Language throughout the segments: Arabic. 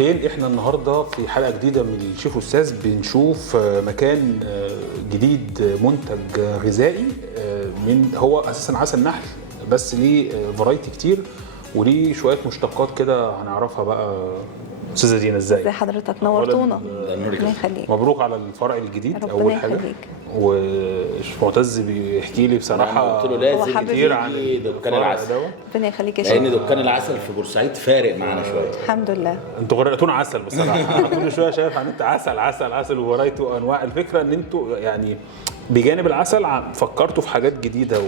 مرتين. احنا النهارده في حلقه جديده من الشيف استاذ بنشوف مكان جديد، منتج غذائي من هو اساسا عسل نحل بس ليه فرايتي كتير وليه شويه مشتقات كده هنعرفها بقى. استاذه دينا ازاي حضرتك؟ نورتونا. ربنا يخليك. مبروك على الفرع الجديد اول حاجه. يخليك. ومش معتز بيحكي لي بصراحه قلت له لازم كتير عن دكان العسل، ربنا يخليك يا شيخ، لان دكان العسل في بورسعيد فارق معانا شويه. الحمد لله. انتوا غرقتونا عسل بصراحه. كل شويه شايف عن انت عسل عسل عسل وفرايتي وانواع. الفكره ان انتوا يعني بجانب العسل فكرتوا في حاجات جديده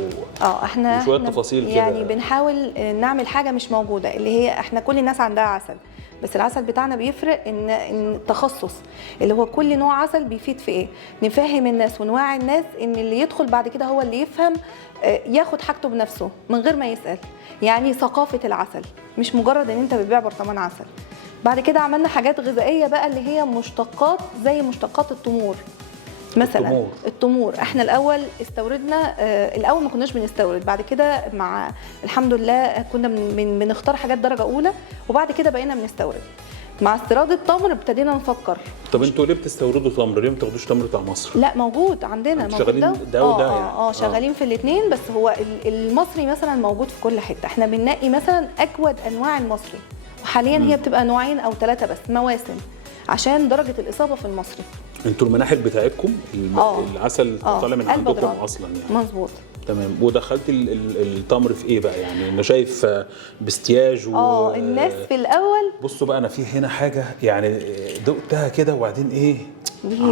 احنا وشويه تفاصيل كده، يعني بنحاول نعمل حاجه مش موجوده، اللي هي احنا كل الناس عندها عسل، بس العسل بتاعنا بيفرق ان التخصص اللي هو كل نوع عسل بيفيد في ايه. نفهم الناس ونوعي الناس ان اللي يدخل بعد كده هو اللي يفهم، ياخد حاجته بنفسه من غير ما يسأل. يعني ثقافة العسل مش مجرد ان انت بتبيع برطمان عسل. بعد كده عملنا حاجات غذائية بقى اللي هي مشتقات زي مشتقات التمور مثلا. التمور احنا الاول استوردنا، الاول ما كناش بنستورد، بعد كده مع الحمد لله كنا بنختار حاجات درجه اولى، وبعد كده بقينا بنستورد. مع استيراد التمر ابتدينا نفكر. طب انتوا ليه بتستوردوا تمر؟ ليه ما تاخدوش تمر بتاع مصر؟ لا موجود عندنا، موجود شغالين ده وده يعني. شغالين في الاثنين، بس هو المصري مثلا موجود في كل حته. احنا بننقي مثلا اجود انواع المصري، وحاليا هي بتبقى نوعين او ثلاثه بس مواسم عشان درجه الاصابه في المصري. انتوا المناحل بتاعتكم العسل طالع من عندكم اصلا يعني. مظبوط تمام. ودخلت التمر في ايه بقى؟ يعني انا شايف باستياج الناس في الاول. بصوا بقى انا في هنا حاجه يعني دقتها كده وبعدين ايه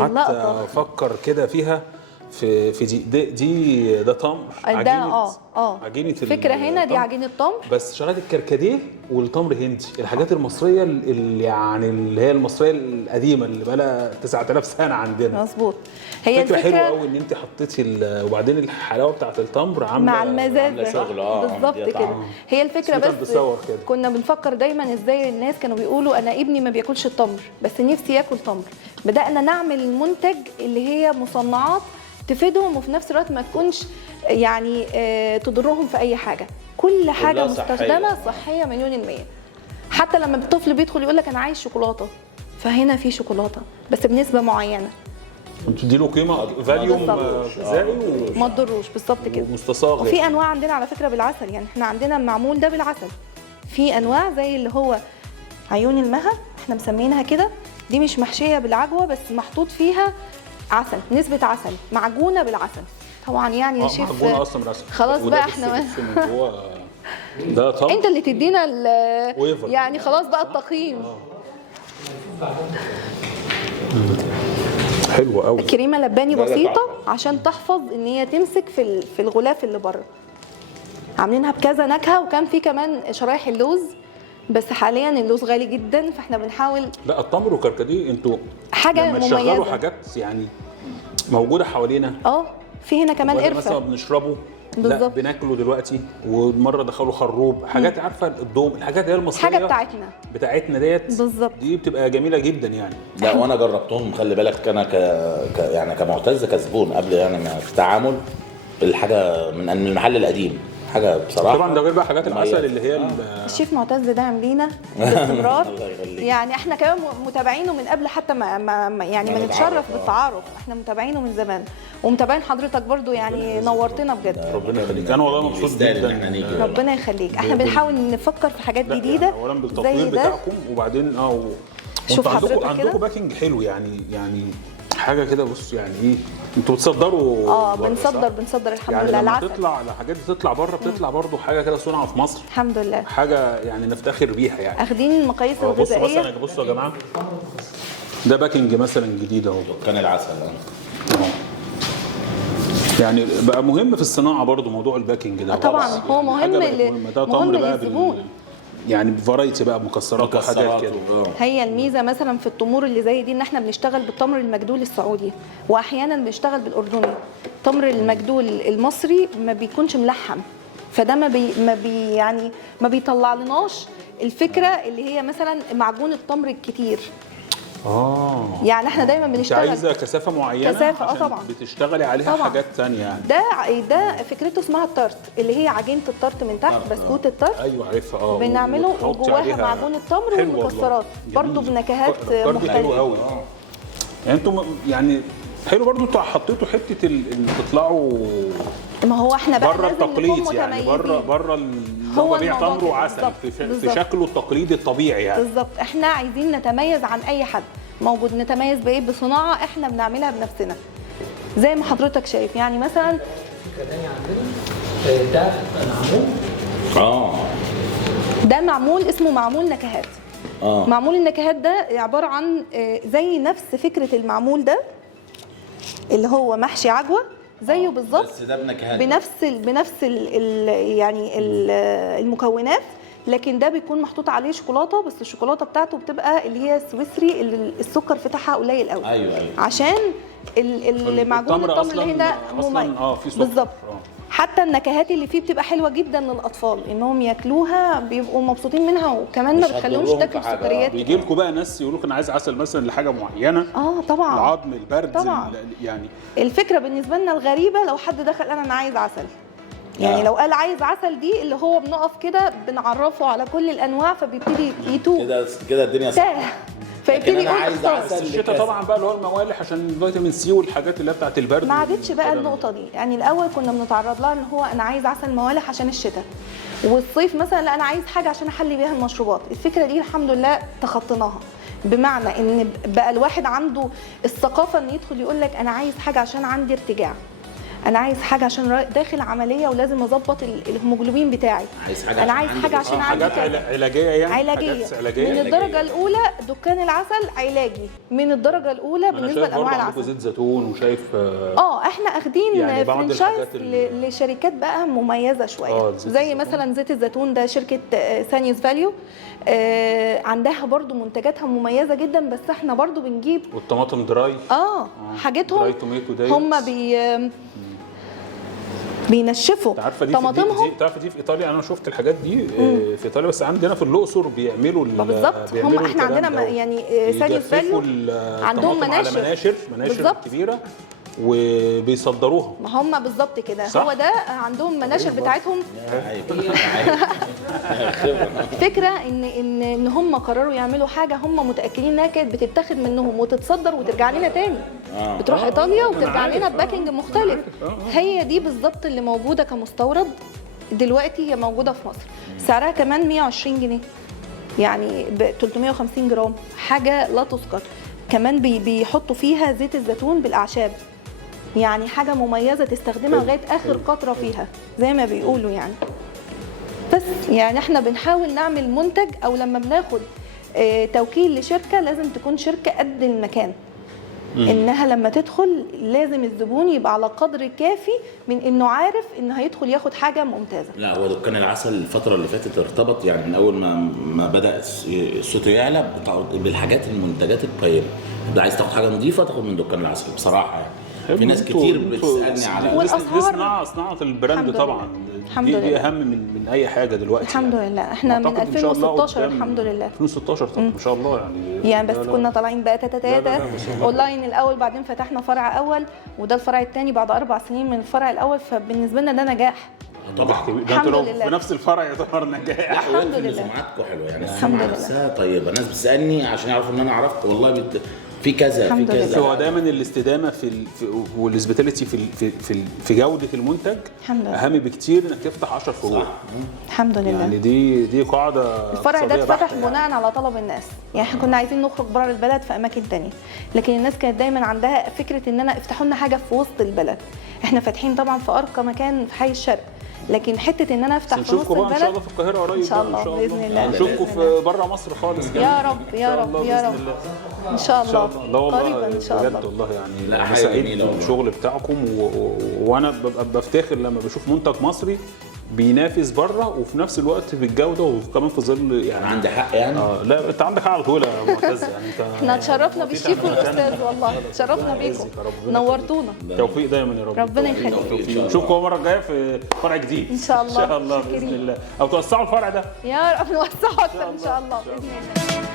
قعدت افكر كده فيها في ده تمر عجينه عجينه الفكره هنا دي عجينه تمر، بس شغاله الكركديه والتمر هندي، الحاجات المصريه اللي هي المصريه القديمه اللي بقى لها 9000 سنه عندنا. مظبوط. هي فكره حلوه قوي ان انت حطيتي وبعدين الحلاوه بتاعه التمر عامله مع المزازه شغل بالظبط كده. هي الفكره بس كنا بنفكر دايما ازاي الناس كانوا بيقولوا انا ابني ما بياكلش التمر بس نفسي ياكل تمر. بدانا نعمل المنتج اللي هي مصنعات تفيدهم وفي نفس الوقت ما تكونش يعني تضرهم في اي حاجه. كل حاجه مستخدمه صحيه مليون المية. حتى لما الطفل بيدخل يقول لك انا عايز شوكولاته، فهنا في شوكولاته بس بنسبه معينه. بتدي له قيمه فاليوم غذائي ما تضروش بالظبط كده. ومستصاغ. وفي انواع عندنا على فكره بالعسل، يعني احنا عندنا المعمول ده بالعسل. في انواع زي اللي هو عيون المها احنا مسمينها كده، دي مش محشيه بالعجوه بس محطوط فيها عسل، نسبه عسل، معجونه بالعسل. طبعا يعني يا شيف معجونه اصلا بالعسل. خلاص بقى احنا ده طبعا انت اللي تدينا يعني خلاص بقى التقييم. حلوه قوي. كريمه لباني بسيطه عشان تحفظ ان هي تمسك في الغلاف اللي بره. عاملينها بكذا نكهه، وكان في كمان شرايح اللوز بس حاليا اللوز غالي جدا فاحنا بنحاول. لا التمر وكركديه انتوا حاجه مميزه، تشغلوا حاجات يعني موجوده حوالينا. في هنا كمان قرفه مثلا بنشربه بالظبط. لا بناكله دلوقتي، ومره دخلوا خروب حاجات عارفه الدوم، الحاجات اللي هي المصريه حاجه بتاعتنا ديت بالظبط، دي بتبقى جميله جدا يعني. لا وانا جربتهم، خلي بالك انا يعني كمعتز كزبون قبل يعني ما في التعامل الحاجه من المحل القديم حاجه بصراحه. طبعا ده غير بقى حاجات العسل اللي هي الشيف معتز داعم لينا باستمرار. يعني احنا كمان متابعينه من قبل حتى ما يعني ما نتشرف بالتعارف. احنا متابعينه من زمان ومتابعين حضرتك برضو، يعني نورتنا بجد. ربنا يخليك. انا والله مبسوط جدا. ربنا يخليك. احنا بنحاول نفكر في حاجات جديده يعني اولا بالتطوير بتاعكم وبعدين شوف حضرتك عندكم باكينج حلو يعني حاجه كده. بص يعني ايه انتوا بتصدروا؟ بنصدر الحمد يعني لله. لما العسل تطلع الحاجات دي تطلع بره، بتطلع برضو حاجه كده صنعه في مصر الحمد لله، حاجه يعني نفتخر بيها يعني. اخدين المقاييس الغذائيه. بصوا يا جماعه ده باكينج مثلا جديد اهو، كان العسل يعني بقى مهم في الصناعه برضو موضوع الباكينج ده. طبعا هو مهم ده تمر بقى للزبون يعني بفرايتي بقى مكسرات وحاجات كده. هي الميزه مثلا في التمور اللي زي دي ان احنا بنشتغل بالتمر المجدول السعودي، واحيانا بنشتغل بالاردني. التمر المجدول المصري ما بيكونش ملحم، فده ما بيطلع لناش الفكره اللي هي مثلا معجون التمر الكتير. يعني احنا دايما انت بنشتغل عايزه كثافه معينه كثافة، عشان طبعا بتشتغلي عليها طبعا. حاجات ثانيه يعني. ده فكرته اسمها التارت، اللي هي عجينه التارت من تحت، بسكوت التارت. ايوه عارفها. بنعمله وتحطي جواها عليها معجون التمر حلو والله. والمكسرات برضو جميل. بنكهات الأفكار دي حلوه مختلفه. قوي. يعني انتم يعني حلو برضو انتوا حطيتوا حته ان تطلعوا ما هو احنا بقى بره لازم نكون التقليد، يعني متميزين. بره هو هو بيع الموضوع تمر كده. وعسل بالظبط. في شكله التقليدي الطبيعي يعني. بالظبط، احنا عايزين نتميز عن اي حد موجود. نتميز بايه؟ بصناعه احنا بنعملها بنفسنا زي ما حضرتك شايف. يعني مثلا كداني عندنا ده معمول ده معمول اسمه معمول نكهات. معمول النكهات ده عباره عن زي نفس فكره المعمول ده اللي هو محشي عجوه زيه بالظبط، بس ده بنكهات بنفس المكونات، لكن ده بيكون محطوط عليه شوكولاته، بس الشوكولاته بتاعته بتبقى اللي هي سويسري اللي السكر بتاعها قليل قوي. ايوه عشان المعجون التمر اللي هنا مميز في سكر. بالظبط. حتى النكهات اللي فيه بتبقى حلوه جدا للاطفال، انهم ياكلوها بيبقوا مبسوطين منها، وكمان ما مش بتخليهمش هتضرهم تاكلوا في حاجة. سكريات. بيجي لكم بقى ناس يقولوا لك انا عايز عسل مثلا لحاجه معينه. طبعا العظم، البرد، طبعا. يعني الفكره بالنسبه لنا الغريبه لو حد دخل قال انا عايز عسل، يعني لو قال عايز عسل دي اللي هو بنقف كده بنعرفه على كل الانواع فبيبتدي يتوه كده الدنيا صح. فيبتدي أنا يقول عايز اختار. عسل. الشتاء طبعا بقى اللي هو الموالح عشان الفيتامين سي والحاجات اللي هي بتاعت البرد. ما عادتش بقى النقطه دي. يعني الاول كنا بنتعرض لها ان هو انا عايز عسل موالح عشان الشتاء، والصيف مثلا لا انا عايز حاجه عشان احلي بيها المشروبات. الفكره دي الحمد لله تخطيناها، بمعنى ان بقى الواحد عنده الثقافه ان يدخل يقول لك انا عايز حاجه عشان عندي ارتجاع، انا عايز حاجه عشان داخل عمليه ولازم اظبط الهيموجلوبين بتاعي، انا عايز حاجه عشان عندي حاجات علاجيه يعني. علاجيه حاجات علاجيه من الدرجه الاولى. دكان العسل علاجي من الدرجه الاولى بالنسبه لانواع العسل. زيت زيتون وشايف احنا اخدين يعني بعض فرنشايز الحاجات لشركات بقى مميزه شويه، زي مثلا زيت الزيتون ده شركه ثانيوس فاليو، عندها برضو منتجاتها مميزه جدا، بس احنا برضو بنجيب والطماطم دراي. حاجتهم هم بينشفوا طماطمهم. تعرفي دي في ايطاليا، انا شفت الحاجات دي في ايطاليا، بس عندنا في الاقصر بيعملوا بالظبط. هم احنا عندنا يعني ثانيوس فاليو عندهم مناشر كبيره وبيصدروها. ما هم بالظبط كده. هو ده عندهم مناشر بتاعتهم. فكره ان هم قرروا يعملوا حاجه هم متاكدين انها كانت بتتاخد منهم وتتصدر وترجع لنا تاني. بتروح ايطاليا وترجع لنا بباكنج مختلف. هي دي بالظبط اللي موجوده كمستورد دلوقتي، هي موجوده في مصر، سعرها كمان 120 جنيه يعني ب 350 جرام، حاجه لا تذكر. كمان بيحطوا فيها زيت الزيتون بالاعشاب، يعني حاجه مميزه تستخدمها لغايه اخر قطره فيها زي ما بيقولوا يعني. بس يعني احنا بنحاول نعمل منتج، او لما بناخد توكيل لشركه لازم تكون شركه قد المكان، انها لما تدخل لازم الزبون يبقى على قدر كافي من انه عارف انه هيدخل ياخد حاجه ممتازه. لا هو دكان العسل الفتره اللي فاتت ارتبط، يعني من اول ما بدا صوته يعلى بالحاجات المنتجات الطيبه. انت عايز تاخد حاجه نظيفه تاخد من دكان العسل بصراحه يعني. في ناس كتير بتسالني على والاسعار. صناعه البراند طبعا الحمد لله. دي اهم من اي حاجه دلوقتي. الحمد لله احنا من 2016 الحمد لله. 2016 طب ما شاء الله يعني بس كنا طالعين بقى تاتا اونلاين الاول، بعدين فتحنا فرع اول، وده الفرع الثاني بعد 4 سنين من الفرع الاول، فبالنسبه لنا ده نجاح طبعا. الحمد لله. في نفس الفرع يعتبر نجاح. الحمد لله. سمعتكم حلوه يعني، السمعه نفسها طيبه. ناس بتسالني عشان يعرفوا ان انا عرفت والله في كذا في كذا. هو دايما الاستدامه والاثباتيليتي في جوده المنتج اهم بكتير انك تفتح 10 فروع. الحمد لله. يعني دي قاعده. الفرع ده اتفتح بناء على طلب الناس، يعني احنا كنا عايزين نخرج بره البلد في اماكن تانية، لكن الناس كانت دايما عندها فكره ان انا افتحوا لنا حاجه في وسط البلد. احنا فاتحين طبعا في ارقى مكان في حي الشرق، لكن حته ان انا افتح في نص البلد ان شاء الله في القاهره قريب ان شاء الله باذن الله. نشوفكم في بره مصر خالص يا رب يا رب يا رب ان شاء الله قريبا ان شاء الله. بجد والله يعني انا سعيد بالشغل بتاعكم وانا ببقى بفتخر لما بشوف منتج مصري بينافس بره وفي نفس الوقت بالجوده وكمان في ظل يعني. عندي حق يعني. لا انت عندك حق على طول يا معتز يعني. انت احنا اتشرفنا بالشيف والاستاذ والله، اتشرفنا بيكم نورتونا. توفيق دايما يا رب. ربنا يخليك. نشوفكم المره الجايه في فرع جديد ان شاء الله. ان شاء الله باذن الله، او توسعوا الفرع ده يا رب نوسعه اكتر ان شاء الله باذن الله.